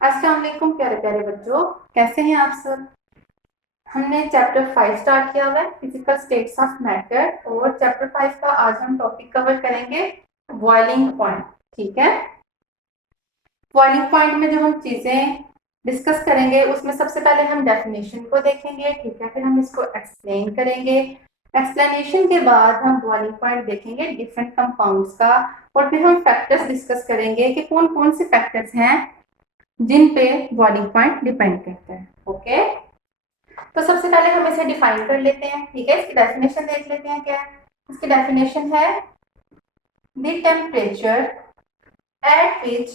अस्सलाम वालेकुम प्यारे प्यारे बच्चों, कैसे हैं आप सब। हमने चैप्टर 5 स्टार्ट किया हुआ है, फिजिकल स्टेट्स ऑफ मैटर, और चैप्टर 5 का आज हम टॉपिक कवर करेंगे बॉइलिंग पॉइंट। ठीक है। बॉइलिंग पॉइंट में जो हम चीजें डिस्कस करेंगे उसमें सबसे पहले हम डेफिनेशन को देखेंगे। ठीक है, फिर हम इसको एक्सप्लेन करेंगे। एक्सप्लेनेशन के बाद हम बॉइलिंग पॉइंट देखेंगे डिफरेंट कंपाउंड्स का, और फिर हम फैक्टर्स डिस्कस करेंगे कि कौन कौन से फैक्टर्स हैं जिन पे बॉइलिंग पॉइंट डिपेंड करता है। ओके, तो सबसे पहले हम इसे डिफाइन कर लेते हैं। ठीक है, इसकी डेफिनेशन देख लेते हैं क्या है। इसकी डेफिनेशन है the temperature at which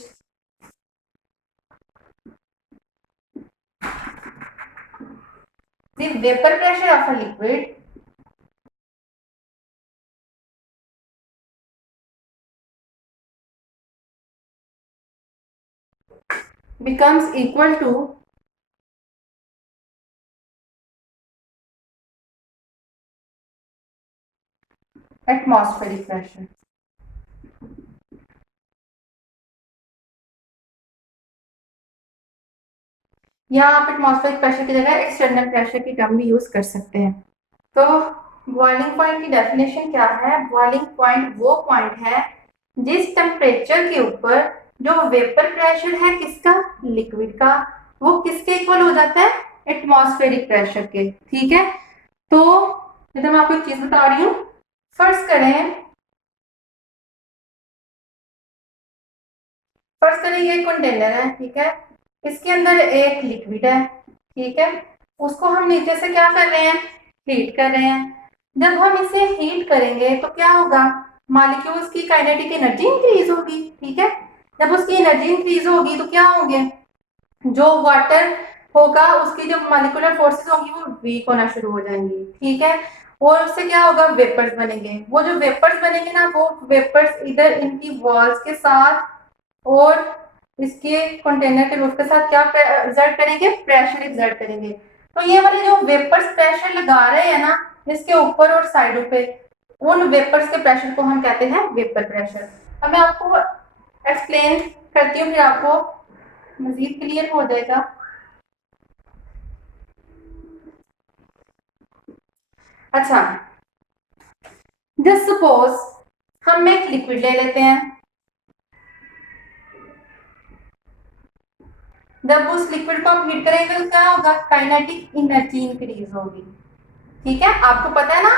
the vapour pressure of a liquid becomes equal to atmospheric pressure। यहाँ आप एटमॉस्फेरिक प्रेशर की जगह एक्सटर्नल प्रेशर की टर्म भी यूज कर सकते हैं। तो बॉइलिंग पॉइंट की डेफिनेशन क्या है। बॉइलिंग पॉइंट वो पॉइंट है जिस टेम्परेचर के ऊपर जो वेपर प्रेशर है किसका, लिक्विड का, वो किसके इक्वल हो जाता है, एटमॉस्फेरिक प्रेशर के। ठीक है, तो मैं आपको एक चीज बता रही हूँ। फर्स्ट करें ये कंटेनर है। ठीक है, इसके अंदर एक लिक्विड है। ठीक है, उसको हम नीचे से क्या कर रहे हैं, हीट कर रहे हैं। जब हम इसे हीट करेंगे तो क्या होगा, मॉलिक्यूल्स की काइनेटिक एनर्जी इंक्रीज होगी। ठीक है, जब उसकी एनर्जी इंक्रीज होगी तो क्या होंगे, जो वाटर होगा उसकी जो मॉलिक्यूलर फोर्सेस होंगी वो वीक होना शुरू हो जाएंगी। ठीक है, और उससे क्या होगा, वेपर्स बनेंगे। वो जो वेपर्स बनेंगे ना, वो वेपर्स इधर इनकी वॉल्स के साथ और इसके कंटेनर के रूफ के साथ क्या एग्जर्ट करेंगे, प्रेशर एग्जर्ट करेंगे। तो ये वाले जो वेपर्स प्रेशर लगा रहे हैं ना इसके ऊपर और साइडों पे, उन वेपर्स के प्रेशर को हम कहते हैं वेपर प्रेशर। अब मैं आपको एक्सप्लेन करती हूँ, फिर आपको मजीद क्लियर हो जाएगा। अच्छा, जस्ट सपोज हम एक लिक्विड ले लेते हैं। जब उस लिक्विड को हम हीट करेंगे तो क्या होगा, काइनेटिक एनर्जी इंक्रीज होगी। ठीक है, आपको पता है ना,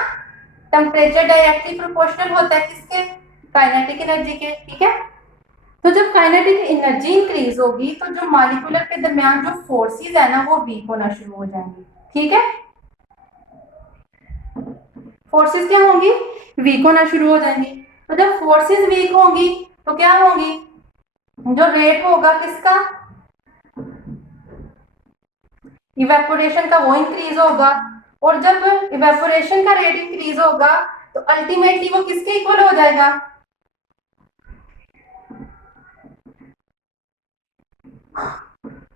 टेम्परेचर डायरेक्टली प्रोपोर्शनल होता है किसके, काइनेटिक एनर्जी के। ठीक है, तो जब काइनेटिक एनर्जी इंक्रीज होगी तो जो मॉलिक्यूलर के दरमियान जो फोर्सेस है ना वो वीक होना शुरू हो जाएंगी। ठीक है, फोर्सेस क्या होंगी, वीक होना शुरू हो जाएंगी। तो जब फोर्सेस वीक होंगी तो क्या होंगी, जो रेट होगा किसका, इवेपोरेशन का, वो इंक्रीज होगा। और जब इवेपोरेशन का रेट इंक्रीज होगा तो अल्टीमेटली वो किसके इक्वल हो जाएगा,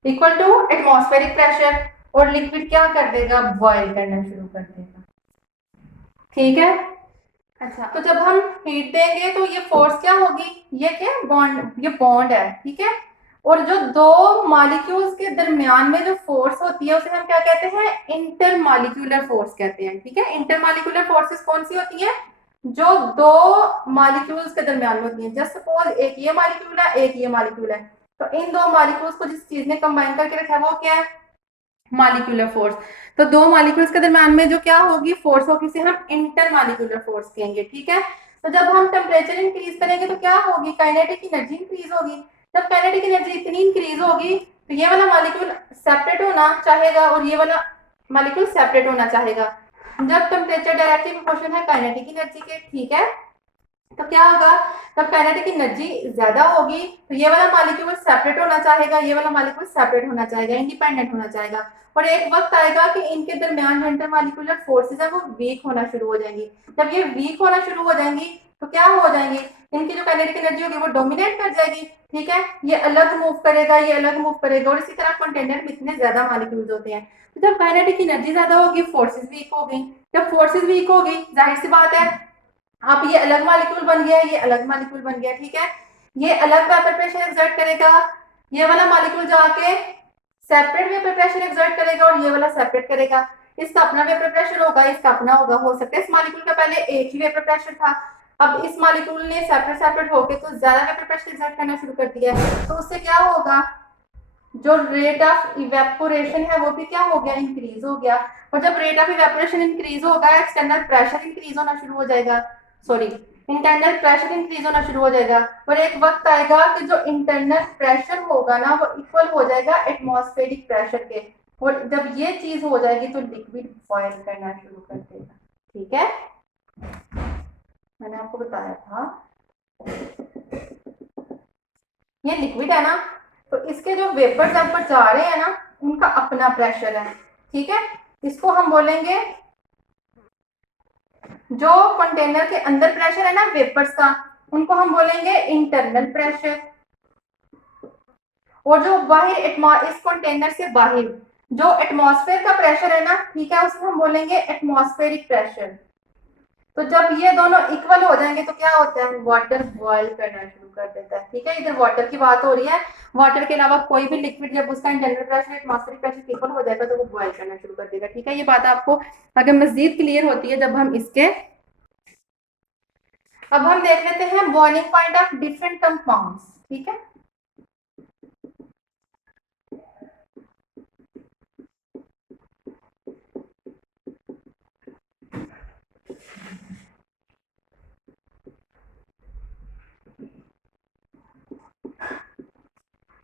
इक्वल टू एटमॉस्फेरिक प्रेशर। और लिक्विड क्या कर देगा, बॉयल करना शुरू कर देगा। ठीक है, अच्छा, तो जब हम हीट देंगे तो ये फोर्स क्या होगी, ये क्या बॉन्ड, ये बॉन्ड है। ठीक है, और जो दो मॉलिक्यूल्स के दरमियान में जो फोर्स होती है उसे हम क्या कहते हैं, इंटर मॉलिक्यूलर फोर्स कहते हैं। ठीक है, इंटर मॉलिक्यूलर फोर्सेस कौन सी होती है, जो दो मॉलिक्यूल्स के दरमियान में होती है। जस्ट सपोज एक ये मॉलिक्यूल है, एक ये मॉलिक्यूल है, तो इन दो मॉलिक्यूल्स को जिस चीज ने कंबाइन करके रखा है वो क्या है, मॉलिक्यूलर फोर्स। तो दो मॉलिक्यूल्स के दरमियान में जो क्या होगी, फोर्स होगी, इसे हम इंटर मॉलिक्यूलर फोर्स कहेंगे। ठीक है, तो जब हम टेम्परेचर इंक्रीज करेंगे तो क्या होगी, काइनेटिक एनर्जी इंक्रीज होगी। जब काइनेटिक एनर्जी इतनी इंक्रीज होगी तो ये वाला मॉलिक्यूल सेपरेट होना चाहेगा और ये वाला मॉलिक्यूल सेपरेट होना चाहेगा। जब टेम्परेचर डायरेक्टली प्रोपोर्शनल है काइनेटिक एनर्जी के। ठीक है, तो क्या होगा, जब काइनेटिक एनर्जी ज्यादा होगी तो ये वाला मॉलिक्यूल सेपरेट होना चाहेगा, ये वाला मॉलिक्यूल सेपरेट होना चाहेगा, इंडिपेंडेंट होना चाहेगा। और एक वक्त आएगा कि इनके दरमियान जो इंटरमॉलिक्यूलर फोर्सेस है वो वीक होना शुरू हो जाएंगी। जब ये वीक होना शुरू हो जाएंगी तो क्या हो जाएंगी, इनकी जो काइनेटिक एनर्जी होगी वो डोमिनेट कर जाएगी। ठीक है, ये अलग मूव करेगा, ये अलग मूव करेगा, और इसी तरह कंटेनर में इतने ज्यादा मॉलिक्यूल्स होते हैं। तो जब काइनेटिक एनर्जी ज्यादा होगी, फोर्सेस वीक हो गई। जब फोर्सेस वीक हो गई, जाहिर सी बात है आप, ये अलग मॉलिक्यूल बन गया, ये अलग मॉलिक्यूल बन गया। ठीक है, ये अलग वेपर प्रेशर एक्सर्ट करेगा, ये वाला मॉलिक्यूल जाके सेपरेट वेपर प्रेशर एक्सर्ट करेगा और ये वाला सेपरेट करेगा। इसका अपना वेपर प्रेशर होगा, इसका अपना होगा। हो सकता है इस मॉलिक्यूल का पहले एक ही वेपर प्रेशर था, अब इस मॉलिक्यूल ने सेपरेट सेपरेट होके तो ज्यादा वेपर प्रेशर एक्सर्ट करना शुरू कर दिया, तो उससे क्या होगा, जो रेट ऑफ इवेपोरेशन है वो भी क्या हो गया, इंक्रीज हो गया। और जब रेट ऑफ इवेपोरेशन इंक्रीज होगा, एक्सटर्नल प्रेशर इंक्रीज होना शुरू हो जाएगा, सॉरी इंटरनल प्रेशर इंक्रीज होना शुरू हो जाएगा। और एक वक्त आएगा कि जो इंटरनल प्रेशर होगा ना वो इक्वल हो जाएगा एटमॉस्फेरिक प्रेशर के। और जब ये चीज हो जाएगी तो लिक्विड बॉयल करना शुरू कर देगा। ठीक है, मैंने आपको बताया था ये लिक्विड है ना, तो इसके जो वेपर्स ऊपर जा रहे हैं ना उनका अपना प्रेशर है। ठीक है, इसको हम बोलेंगे, जो कंटेनर के अंदर प्रेशर है ना वेपर्स का, उनको हम बोलेंगे इंटरनल प्रेशर। और जो बाहर इस कंटेनर से बाहर जो एटमॉस्फेयर का प्रेशर है ना, ठीक है, उसको हम बोलेंगे एटमॉस्फेरिक प्रेशर। तो जब ये दोनों इक्वल हो जाएंगे तो क्या होता है, वाटर बॉयल करना शुरू कर देता है। ठीक है, इधर वाटर की बात हो रही है, वाटर के अलावा कोई भी लिक्विड जब उसका internal pressure atmospheric pressure equal हो जाएगा तो वो बॉयल करना शुरू कर देगा। ठीक है, ये बात आपको अगर मजीद क्लियर होती है जब हम इसके, अब हम देख लेते हैं boiling point of different compounds. ठीक है,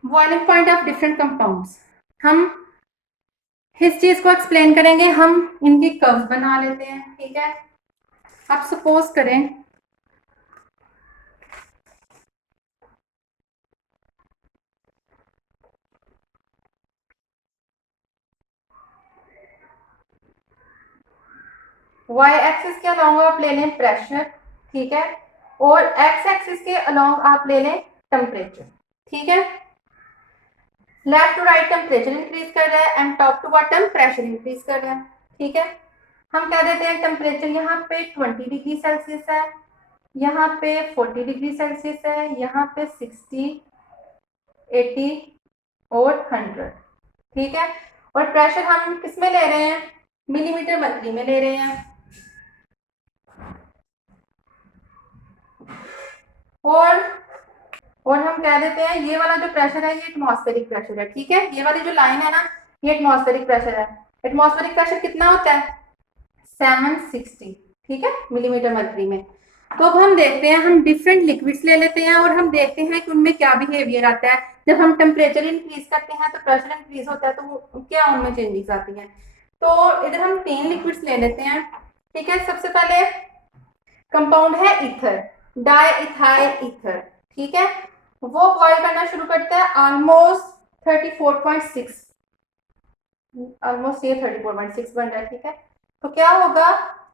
boiling point of different compounds, हम इस चीज को एक्सप्लेन करेंगे, हम इनकी कर्व्स बना लेते हैं। ठीक है, आप सपोज करें y एक्सिस के अलोंग आप ले लें प्रेशर, ठीक है, और x एक्सिस के अलोंग आप ले लें टेम्परेचर। ठीक है, left to right temperature increase कर रहा है and top to bottom pressure increase कर रहा है। ठीक है, हम कह देते हैं टेम्परेचर यहाँ पे 20 डिग्री सेल्सियस है, यहाँ पे 40 डिग्री सेल्सियस है, यहाँ पे 60, 80 और 100। ठीक है, और प्रेशर हम किस में ले रहे हैं, मिलीमीटर मर्करी में ले रहे हैं। और हम कह देते हैं ये वाला जो प्रेशर है ये एटमॉस्फेरिक प्रेशर है। ठीक है, ये वाली जो लाइन है ना ये एटमॉस्फेरिक प्रेशर है। एटमॉस्फेरिक प्रेशर कितना होता है, 760, ठीक है, मिलीमीटर मर्करी में। तो अब हम देखते हैं, हम डिफरेंट लिक्विड्स ले लेते हैं और हम देखते हैं कि उनमें क्या बिहेवियर आता है। जब हम टेम्परेचर इंक्रीज करते हैं तो प्रेशर इंक्रीज होता है, तो क्या उनमें चेंजेस आती हैं। तो इधर हम 3 लिक्विड्स ले लेते हैं। ठीक है, सबसे पहले कंपाउंड है ईथर, डाई इथाइल ईथर। ठीक है, वो बॉयल करना शुरू करता है ऑलमोस्ट 34.6, ऑलमोस्ट ये 34.6 बन रहा है। ठीक है, तो क्या होगा,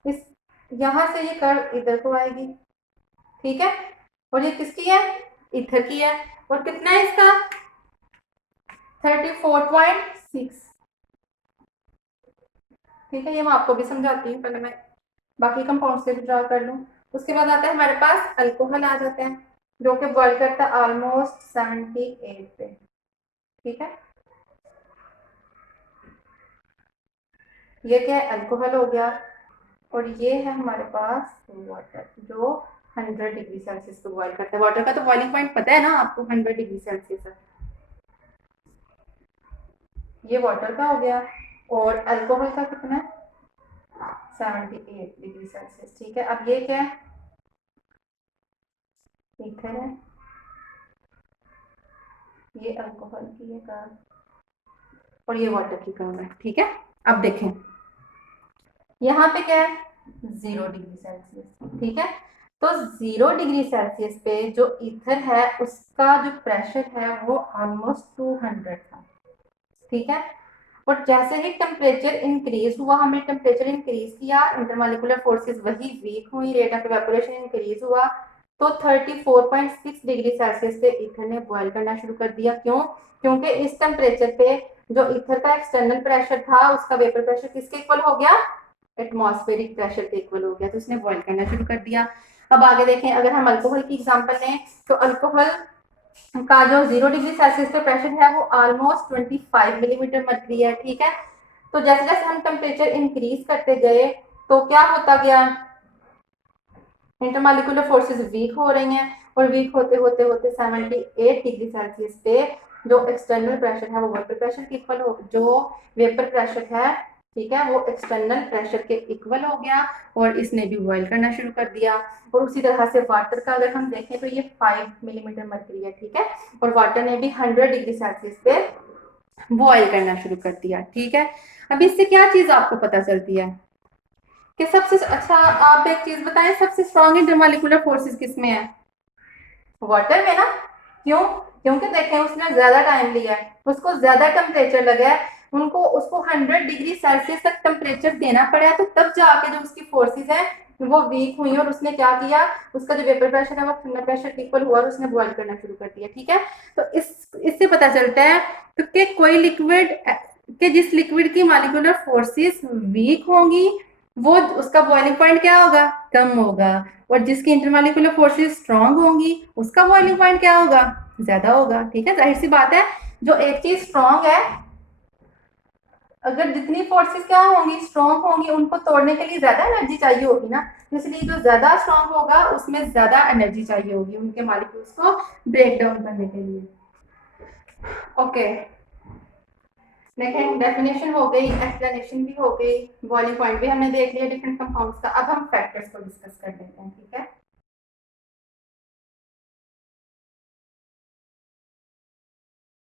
इस यहां से ये कर्व इधर को आएगी। ठीक है, और ये किसकी है, ईथर की है, और कितना है इसका 34.6। ठीक है, ये मैं आपको भी समझाती हूँ, पहले मैं बाकी कंपाउंड से भी ड्रा कर लूँ। उसके बाद आता है हमारे पास अल्कोहल आ जाता है, जो कि बॉयल करता है ऑलमोस्ट 78 पे। ठीक है, ये क्या है, अल्कोहल हो गया, और ये है हमारे पास वाटर जो 100 डिग्री सेल्सियस पे बॉयल करता है। वाटर का तो बॉइलिंग पॉइंट पता है ना आपको, 100 डिग्री सेल्सियस है। ये वाटर का हो गया, और अल्कोहल का कितना है, 78 डिग्री सेल्सियस। ठीक है, अब ये क्या है, ईथर है, ये अल्कोहल की है कर्व, और ये वाटर की कर्व है। ठीक है, अब देखें यहाँ पे क्या है, 0 डिग्री सेल्सियस। ठीक है, तो 0 डिग्री सेल्सियस पे जो ईथर है उसका जो प्रेशर है वो ऑलमोस्ट 200 था। ठीक है, और जैसे ही टेम्परेचर इंक्रीज हुआ, हमने टेम्परेचर इंक्रीज किया, इंटरमॉलिक्यूलर फोर्सेस वही वीक हुई, रेट ऑफ इवेपोरेशन इंक्रीज हुआ, तो 34.6 डिग्री सेल्सियस पे ईथर ने बॉयल करना शुरू कर दिया। क्यों, क्योंकि इस टेम्परेचर पे जो ईथर का एक्सटर्नल प्रेशर था उसका वेपर प्रेशर किसके इक्वल हो गया, एटमॉस्फेरिक प्रेशर के इक्वल हो गया, तो इसने बॉयल करना शुरू कर दिया। अब आगे देखें, अगर हम अल्कोहल की एग्जांपल लें तो अल्कोहल का जो 0 डिग्री सेल्सियस पे प्रेशर है वो ऑलमोस्ट 25 मिलीमीटर मरकरी है, ठीक है। तो जैसे जैसे हम टेम्परेचर इंक्रीज करते गए तो क्या होता गया, इंटरमॉलिक्यूलर फोर्सेस वीक हो रही हैं, और वीक होते होते होते 78 डिग्री सेल्सियस पे जो एक्सटर्नल प्रेशर है वो वेपर प्रेशर के इक्वल हो, जो वेपर प्रेशर है, ठीक है, वो एक्सटर्नल प्रेशर के इक्वल हो गया, और इसने भी बॉयल करना शुरू कर दिया। और उसी तरह से वाटर का अगर हम देखें तो ये 5 मिलीमीटर मरकरी है, ठीक है, और वाटर ने भी 100 डिग्री सेल्सियस पे बॉयल करना शुरू कर दिया, ठीक है। अब इससे क्या चीज आपको पता चलती है कि सबसे अच्छा, आप एक चीज बताएं, सबसे स्ट्रॉन्ग इंटरमॉलिक्यूलर फोर्सेस किसमें है? वाटर में ना। क्यों? क्योंकि देखें उसने ज्यादा टाइम लिया है, उसको ज्यादा टेम्परेचर लगा है, उनको उसको 100 डिग्री सेल्सियस तक टेम्परेचर देना पड़ा है, तो तब जाके जो उसकी फोर्सेस हैं वो वीक हुई, और उसने क्या किया, उसका जो वेपर प्रेशर है वो ठंडा प्रेशर इक्वल हुआ और उसने बॉयल करना शुरू कर दिया, ठीक है। तो इससे पता चलता है तो कि कोई लिक्विड के जिस लिक्विड की मॉलिक्यूलर फोर्सेस वीक होंगी वो उसका बॉइलिंग पॉइंट क्या होगा, कम होगा, और जिसकी इंटरमॉलिक्यूलर फोर्सेस स्ट्रांग होंगी उसका बॉइलिंग पॉइंट क्या होगा, ज्यादा होगा, ठीक है। जाहिर सी बात है, जो एक चीज स्ट्रांग है, अगर जितनी फोर्सेस क्या होंगी, स्ट्रांग होंगी, उनको तोड़ने के लिए ज्यादा एनर्जी चाहिए होगी ना, इसलिए जो ज्यादा स्ट्रांग होगा उसमें ज्यादा एनर्जी चाहिए होगी उनके मॉलिक्यूल्स को ब्रेक डाउन करने के लिए। ओके, देखें डेफिनेशन हो गई, एक्सप्लेनेशन भी हो गई, बॉइलिंग पॉइंट भी हमने देख लिया डिफरेंट कंपाउंड्स का। अब हम फैक्टर्स को डिस्कस कर लेते हैं, ठीक है।